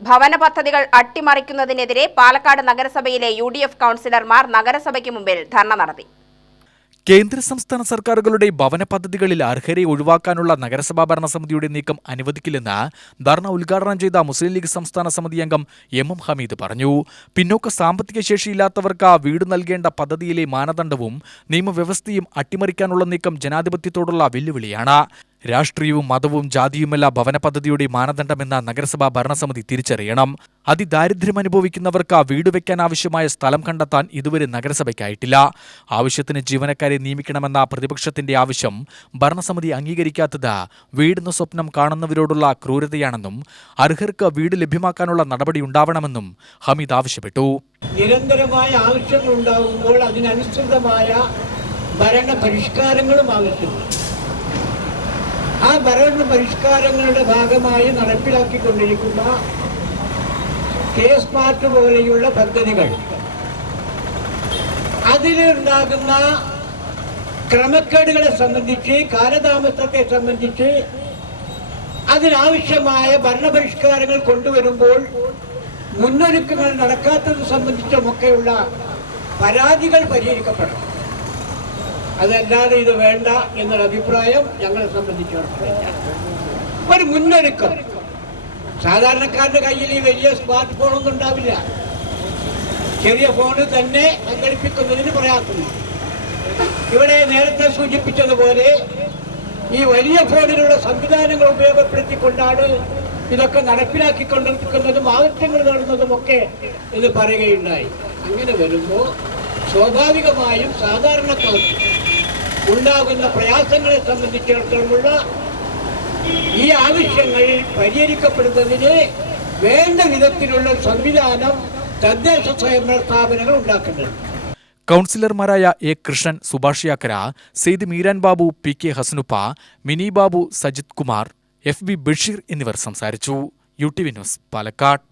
ഭവന പദ്ധതികൾ അട്ടിമറിക്കുന്നതിനെതിരെ പാലക്കാട് നഗരസഭയിലെ യു ഡി എഫ് കൗൺസിലർമാർ നഗരസഭയ്ക്ക് മുമ്പിൽ ധർണ നടത്തി. കേന്ദ്ര സംസ്ഥാന സർക്കാരുകളുടെ ഭവന പദ്ധതികളിൽ അർഹരെ ഒഴിവാക്കാനുള്ള നഗരസഭാ ഭരണസമിതിയുടെ നീക്കം അനുവദിക്കില്ലെന്ന് ധർണ ഉദ്ഘാടനം ചെയ്ത മുസ്ലിം ലീഗ് സംസ്ഥാന സമിതി അംഗം എം എം ഹമീദ് പറഞ്ഞു. പിന്നോക്ക സാമ്പത്തിക ശേഷിയില്ലാത്തവർക്ക് വീട് നൽകേണ്ട പദ്ധതിയിലെ മാനദണ്ഡവും നിയമവ്യവസ്ഥയും അട്ടിമറിക്കാനുള്ള നീക്കം ജനാധിപത്യത്തോടുള്ള വെല്ലുവിളിയാണ്. രാഷ്ട്രീയവും മതവും ജാതിയുമല്ല ഭവന പദ്ധതിയുടെ മാനദണ്ഡമെന്ന നഗരസഭാ ഭരണസമിതി തിരിച്ചറിയണം. അതിദാരിദ്ര്യം അനുഭവിക്കുന്നവർക്ക് വീട് വെക്കാൻ ആവശ്യമായ സ്ഥലം കണ്ടെത്താൻ ഇതുവരെ നഗരസഭയ്ക്കായിട്ടില്ല. ആവശ്യത്തിന് ജീവനക്കാരെ നിയമിക്കണമെന്ന പ്രതിപക്ഷത്തിന്റെ ആവശ്യം ഭരണസമിതി അംഗീകരിക്കാത്തത് വീടെന്ന സ്വപ്നം കാണുന്നവരോടുള്ള ക്രൂരതയാണെന്നും അർഹർക്ക് വീട് ലഭ്യമാക്കാനുള്ള നടപടി ഉണ്ടാവണമെന്നും ഹമീദ് ആവശ്യപ്പെട്ടു. നിരന്തരമായ ആവശ്യങ്ങൾ ഉണ്ടാകുമ്പോൾ അതിനനുസൃതമായ ഭരണ പരിഷ്കാരങ്ങളും ആവശ്യമുണ്ട് ആ ഭരണ പരിഷ്കാരങ്ങളുടെ ഭാഗമായി നടപ്പിലാക്കിക്കൊണ്ടിരിക്കുന്ന കെ സ്മാർട്ട് പോലെയുള്ള പദ്ധതികൾ. അതിലുണ്ടാകുന്ന ക്രമക്കേടുകളെ സംബന്ധിച്ച് കാലതാമസത്തെ സംബന്ധിച്ച് അതിനാവശ്യമായ ഭരണപരിഷ്കാരങ്ങൾ കൊണ്ടുവരുമ്പോൾ മുന്നൊരുക്കങ്ങൾ നടക്കാത്തത് സംബന്ധിച്ചുമൊക്കെയുള്ള പരാതികൾ പരിഹരിക്കപ്പെടണം. അതല്ലാതെ ഇത് വേണ്ട എന്നൊരു അഭിപ്രായം ഞങ്ങളെ സംബന്ധിച്ചിടത്തോളം ഒരു മുന്നൊരുക്കം. സാധാരണക്കാരുടെ കയ്യിൽ ഈ വലിയ സ്മാർട്ട് ഫോണൊന്നും ഉണ്ടാവില്ല. ചെറിയ ഫോണ് തന്നെ സംഘടിപ്പിക്കുന്നതിന് പ്രയാസമുണ്ട് ഇവിടെ നേരത്തെ സൂചിപ്പിച്ചതുപോലെ ഈ വലിയ ഫോണിലുള്ള സംവിധാനങ്ങൾ ഉപയോഗപ്പെടുത്തിക്കൊണ്ടാണ് ഇതൊക്കെ നടപ്പിലാക്കിക്കൊണ്ടിരിക്കുന്നതും ആവശ്യങ്ങൾ നേടുന്നതും ഒക്കെ എന്ന് പറയുകയുണ്ടായി. അങ്ങനെ വരുമ്പോൾ സ്വാഭാവികമായും സാധാരണക്കാർക്ക് ഉണ്ടാകുന്ന പ്രയാസങ്ങളെ സംബന്ധിച്ചിടത്തോളമുള്ള ഈ ആവശ്യങ്ങൾ പരിഹരിക്കപ്പെടുന്നതിന് വേണ്ട വിധത്തിലുള്ള സംവിധാനം തദ്ദേശ സ്വയംഭരണ സ്ഥാപനങ്ങൾ ഉണ്ടാക്കേണ്ടത് കൗൺസിലർമാരായ A Krishnan Subhash Yakkara Sayed Meeran Babu P K Hasanuppa Mini Babu Sajith Kumar F B Basheer എന്നിവർ സംസാരിച്ചു. U T V news Palakkad.